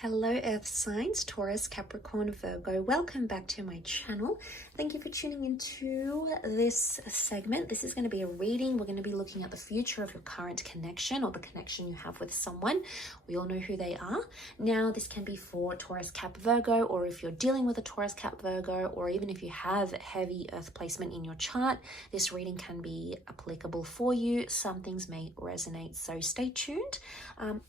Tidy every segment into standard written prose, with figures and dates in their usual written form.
Hello Earth signs, Taurus, Capricorn, Virgo. Welcome back to my channel. Thank you for tuning into this segment. This is going to be a reading. We're going to be looking at the future of your current connection or the connection you have with someone. We all know who they are. Now, this can be for Taurus, Cap, Virgo, or if you're dealing with a Taurus, Cap, Virgo, or even if you have heavy Earth placement in your chart, this reading can be applicable for you. Some things may resonate, so stay tuned.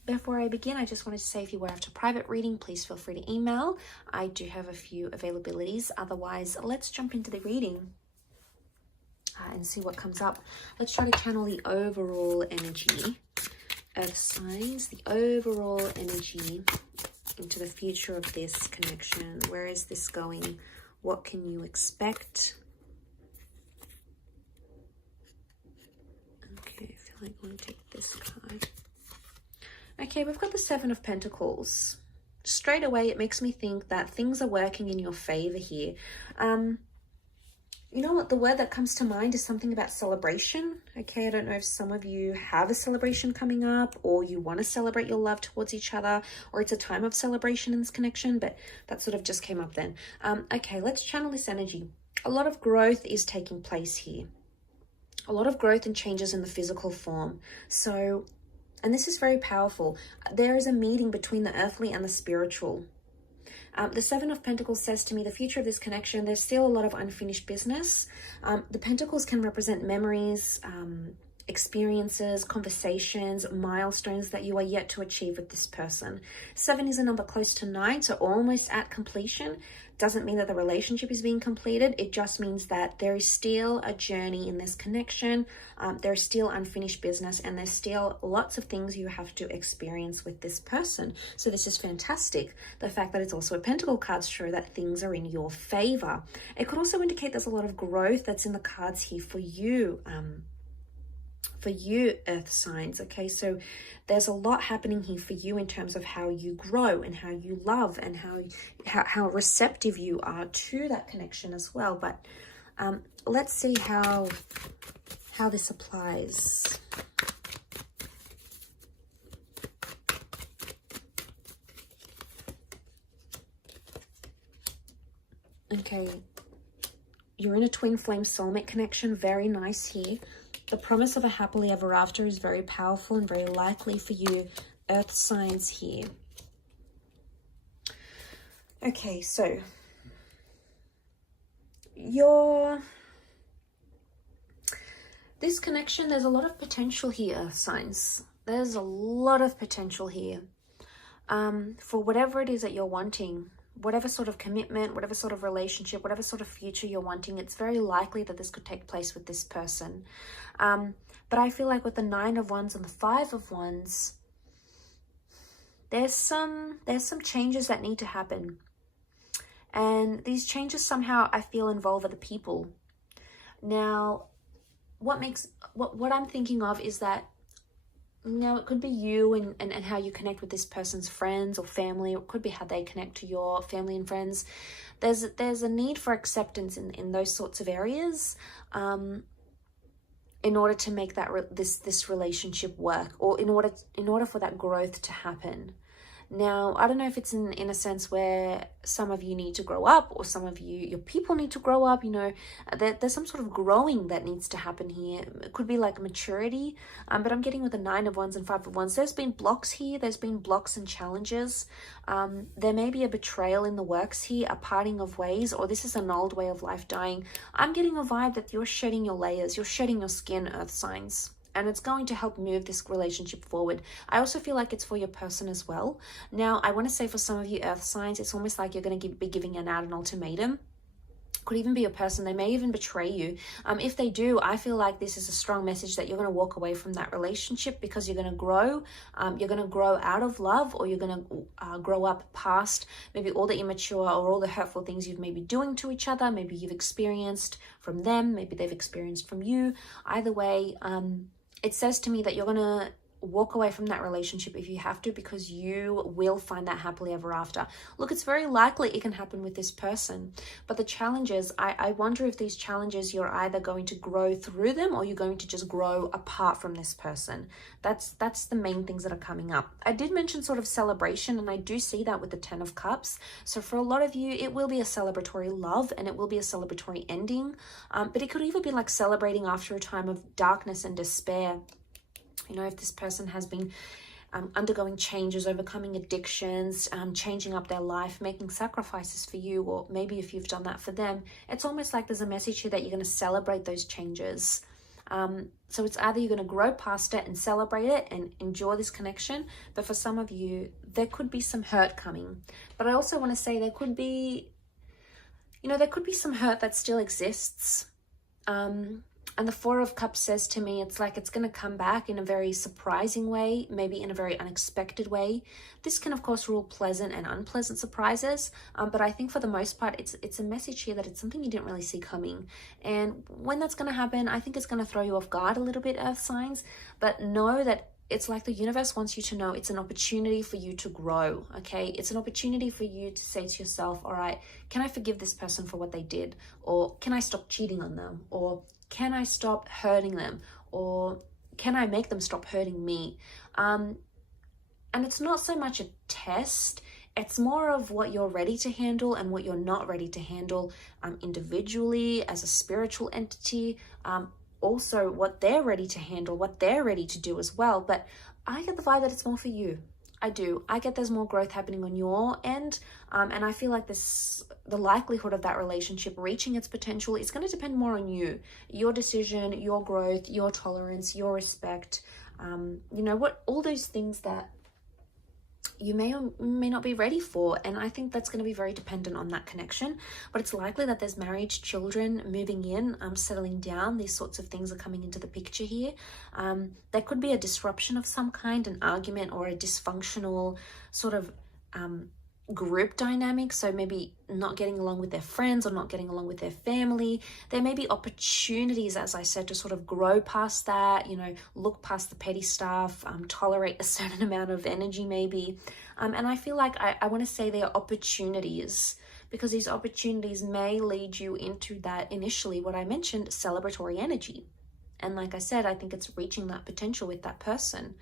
Before I begin, I just wanted to say if you were after private reading, please feel free to email. I do have a few availabilities. Otherwise, let's jump into the reading and see what comes up. Let's try to channel the overall energy of signs, the overall energy into the future of this connection. Where is this going? What can you expect? Okay, I feel like I want to take this card. Okay, we've got the Seven of Pentacles. Straight away, it makes me think that things are working in your favor here. You know what? The word that comes to mind is something about celebration. Okay, I don't know if some of you have a celebration coming up or you want to celebrate your love towards each other, or it's a time of celebration in this connection, but that sort of just came up then. Okay, let's channel this energy. A lot of growth is taking place here. A lot of growth and changes in the physical form. So, and this is very powerful. There is a meeting between the earthly and the spiritual. The Seven of Pentacles says to me, the future of this connection, there's still a lot of unfinished business. The Pentacles can represent memories, experiences, conversations, milestones that you are yet to achieve with this person. 7 is a number close to 9, so almost at completion. Doesn't mean that the relationship is being completed. It just means that there is still a journey in this connection. There's still unfinished business, and there's still lots of things you have to experience with this person. So this is fantastic. The fact that it's also a Pentacle cards show that things are in your favor. It could also indicate there's a lot of growth that's in the cards here for you. For you, Earth signs. Okay, so there's a lot happening here for you in terms of how you grow and how you love and how receptive you are to that connection as well. But let's see how this applies. Okay, you're in a twin flame soulmate connection. Very nice here. The promise of a happily ever after is very powerful and very likely for you, Earth signs here. Okay, so this connection, there's a lot of potential here, Earth signs. There's a lot of potential here for whatever it is that you're wanting. Whatever sort of commitment, whatever sort of relationship, whatever sort of future you're wanting, it's very likely that this could take place with this person. But I feel like with the 9 of Wands and the 5 of Wands, there's some changes that need to happen. And these changes somehow I feel involve other people. Now, what I'm thinking of is that, now, it could be you and how you connect with this person's friends or family. It could be how they connect to your family and friends. There's a need for acceptance in those sorts of areas in order to make that this relationship work, or in order for that growth to happen. Now, I don't know if it's in a sense where some of you need to grow up, or some of your people need to grow up. You know, there's some sort of growing that needs to happen here. It could be like maturity, but I'm getting with the 9 of Wands and 5 of Wands. There's been blocks here. There's been blocks and challenges. There may be a betrayal in the works here, a parting of ways, or this is an old way of life dying. I'm getting a vibe that you're shedding your layers. You're shedding your skin, Earth signs. And it's going to help move this relationship forward. I also feel like it's for your person as well. Now, I want to say for some of you Earth signs, it's almost like you're going to be giving out an ultimatum. Could even be your person. They may even betray you. If they do, I feel like this is a strong message that you're going to walk away from that relationship because you're going to grow. You're going to grow out of love, or you're going to grow up past maybe all the immature or all the hurtful things you've maybe doing to each other. Maybe you've experienced from them. Maybe they've experienced from you. Either way, it says to me that you're going to walk away from that relationship if you have to, because you will find that happily ever after. Look, it's very likely it can happen with this person, but the challenges, I wonder if these challenges, you're either going to grow through them or you're going to just grow apart from this person. That's the main things that are coming up. I did mention sort of celebration, and I do see that with the 10 of Cups. So for a lot of you, it will be a celebratory love and it will be a celebratory ending, but it could even be like celebrating after a time of darkness and despair. You know, if this person has been undergoing changes, overcoming addictions, changing up their life, making sacrifices for you, or maybe if you've done that for them, it's almost like there's a message here that you're going to celebrate those changes. So it's either you're going to grow past it and celebrate it and enjoy this connection, but for some of you, there could be some hurt coming. But I also want to say there could be, you know, there could be some hurt that still exists. And the 4 of Cups says to me, it's like it's going to come back in a very surprising way, maybe in a very unexpected way. This can, of course, rule pleasant and unpleasant surprises, but I think for the most part, it's a message here that it's something you didn't really see coming. And when that's going to happen, I think it's going to throw you off guard a little bit, Earth signs, but know that it's like the universe wants you to know it's an opportunity for you to grow, okay? It's an opportunity for you to say to yourself, all right, can I forgive this person for what they did? Or can I stop cheating on them? Or can I stop hurting them? Or can I make them stop hurting me? And it's not so much a test. It's more of what you're ready to handle and what you're not ready to handle, individually, as a spiritual entity, also what they're ready to handle, what they're ready to do as well. But I get the vibe that it's more for you. I do. I get there's more growth happening on your end. And I feel like the likelihood of that relationship reaching its potential is going to depend more on you, your decision, your growth, your tolerance, your respect, you know, what, all those things that you may or may not be ready for. And I think that's going to be very dependent on that connection, but it's likely that there's marriage, children, moving in, settling down. These sorts of things are coming into the picture here. There could be a disruption of some kind, an argument or a dysfunctional sort of group dynamic. So maybe not getting along with their friends or not getting along with their family. There may be opportunities, as I said, to sort of grow past that, you know, look past the petty stuff, tolerate a certain amount of energy maybe. And I feel like I want to say there are opportunities, because these opportunities may lead you into that initially, what I mentioned, celebratory energy. And like I said, I think it's reaching that potential with that person.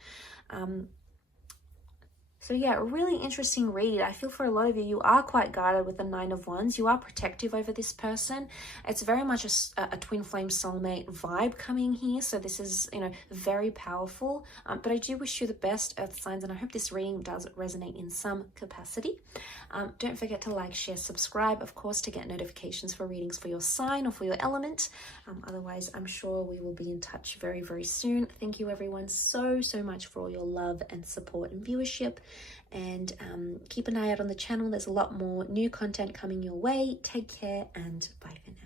So yeah, really interesting read. I feel for a lot of you, you are quite guarded with the 9 of Wands. You are protective over this person. It's very much a twin flame soulmate vibe coming here. So this is, you know, very powerful. But I do wish you the best, Earth signs, and I hope this reading does resonate in some capacity. Don't forget to like, share, subscribe, of course, to get notifications for readings for your sign or for your element. Otherwise, I'm sure we will be in touch very, very soon. Thank you everyone so much for all your love and support and viewership. And keep an eye out on the channel. There's a lot more new content coming your way. Take care and bye for now.